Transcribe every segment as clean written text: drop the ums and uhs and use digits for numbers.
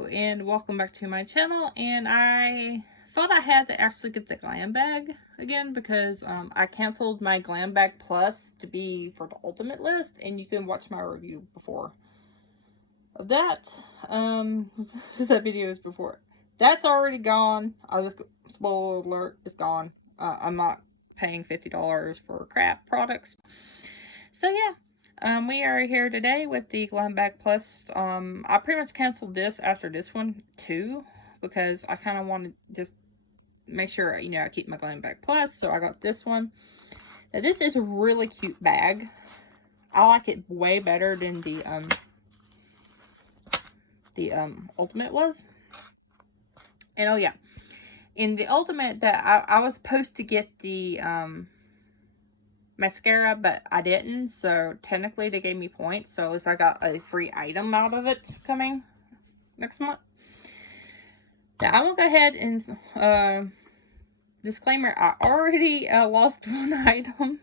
Hello and welcome back to my channel. And I thought I had to actually get the Glambag again because I canceled my Glambag Plus to be for the ultimate list, and you can watch my review before of that. That video is before. That's already gone. I'll just, spoiler alert, it's gone. I'm not paying $50 for crap products. So yeah. We are here today with the Glambag Plus. I pretty much canceled this after this one too, because I kind of want to just make sure, you know, I keep my Glambag Plus. So I got this one. Now this is a really cute bag. I like it way better than the Ultimate was. And oh yeah, in the Ultimate that I was supposed to get the mascara, but I didn't, so technically they gave me points, so at least I got a free item out of it coming next month. Now I will go ahead and disclaimer, I already lost one item.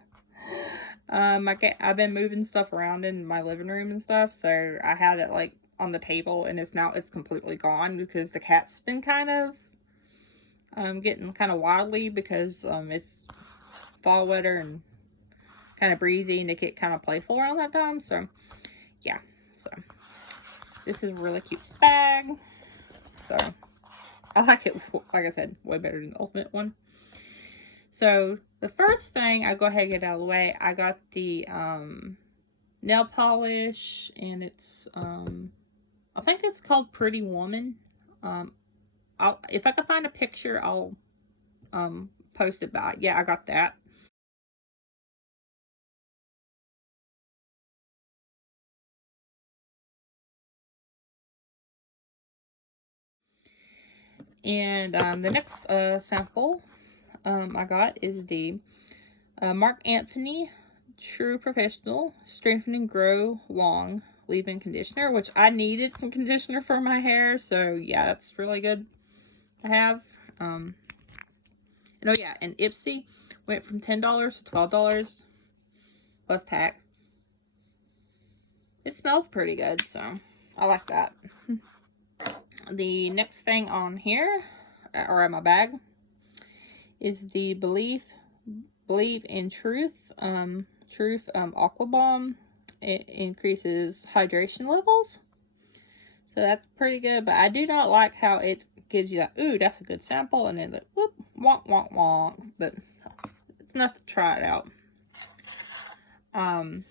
I've been moving stuff around in my living room and stuff, so I had it like on the table, and it's completely gone because the cat's been kind of getting kind of wildly because it's fall weather and kind of breezy, and they get kind of playful around that time. So yeah, so this is a really cute bag. So I like it, like I said, way better than the Ultimate one. So the first thing, I go ahead and get out of the way, I got the nail polish, and it's I think it's called Pretty Woman. If I can find a picture, I'll post it. But yeah, I got that. And the next sample I got is the Marc Anthony True Professional Strengthen and Grow Long Leave-In Conditioner, which I needed some conditioner for my hair, so yeah, that's really good to have. And oh yeah, and Ipsy went from $10 to $12 plus tax. It smells pretty good, so I like that. The next thing on here, or in my bag, is the Believe in Truth Aqua Bomb. It increases hydration levels, so that's pretty good. But I do not like how it gives you that, ooh, that's a good sample, and then like, whoop, wonk, wonk, wonk. But it's enough to try it out. I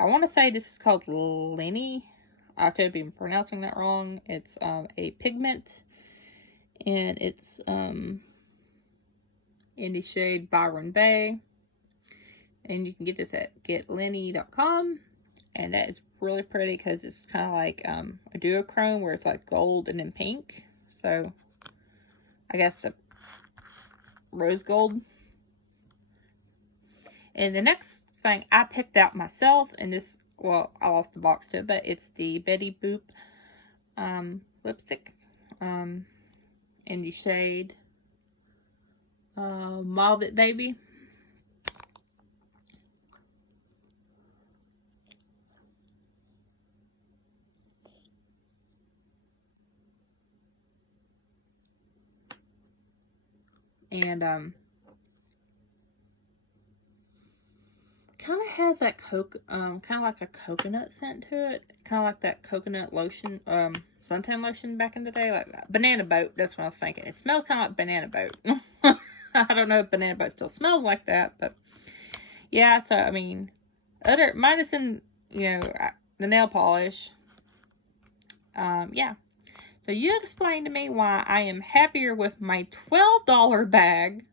want to say this is called Lenny. I could be pronouncing that wrong. It's a pigment, and it's in the shade Byron Bay, and you can get this at getlenny.com, and that is really pretty because it's kind of like a duochrome where it's like gold and then pink, so I guess a rose gold. And the next thing I picked out myself, and this, well, I lost the box to it, but it's the Betty Boop lipstick in the shade Mauve It Baby. And kind of has that kind of like a coconut scent to it, kind of like that coconut lotion, suntan lotion back in the day, like Banana Boat. That's what I was thinking. It smells kind of like Banana Boat. I don't know if Banana Boat still smells like that, but yeah. So I mean, minus in, you know, the nail polish. Yeah. So you explain to me why I am happier with my $12 bag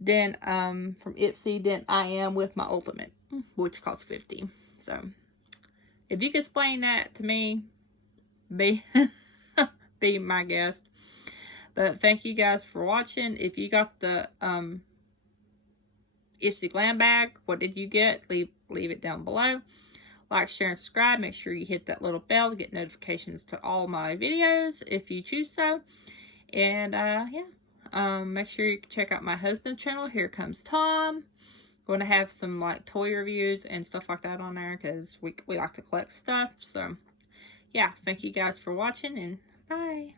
than from Ipsy than I am with my Ultimate, which costs $50. So if you can explain that to me, be my guest. But thank you guys for watching. If you got the Ipsy Glambag, what did you get? Leave it down below. Like, share, and subscribe. Make sure you hit that little bell to get notifications to all my videos if you choose so. And yeah, make sure you check out my husband's channel, Here Comes Tom. going to have some like toy reviews and stuff like that on there because we like to collect stuff. So yeah, thank you guys for watching, and bye.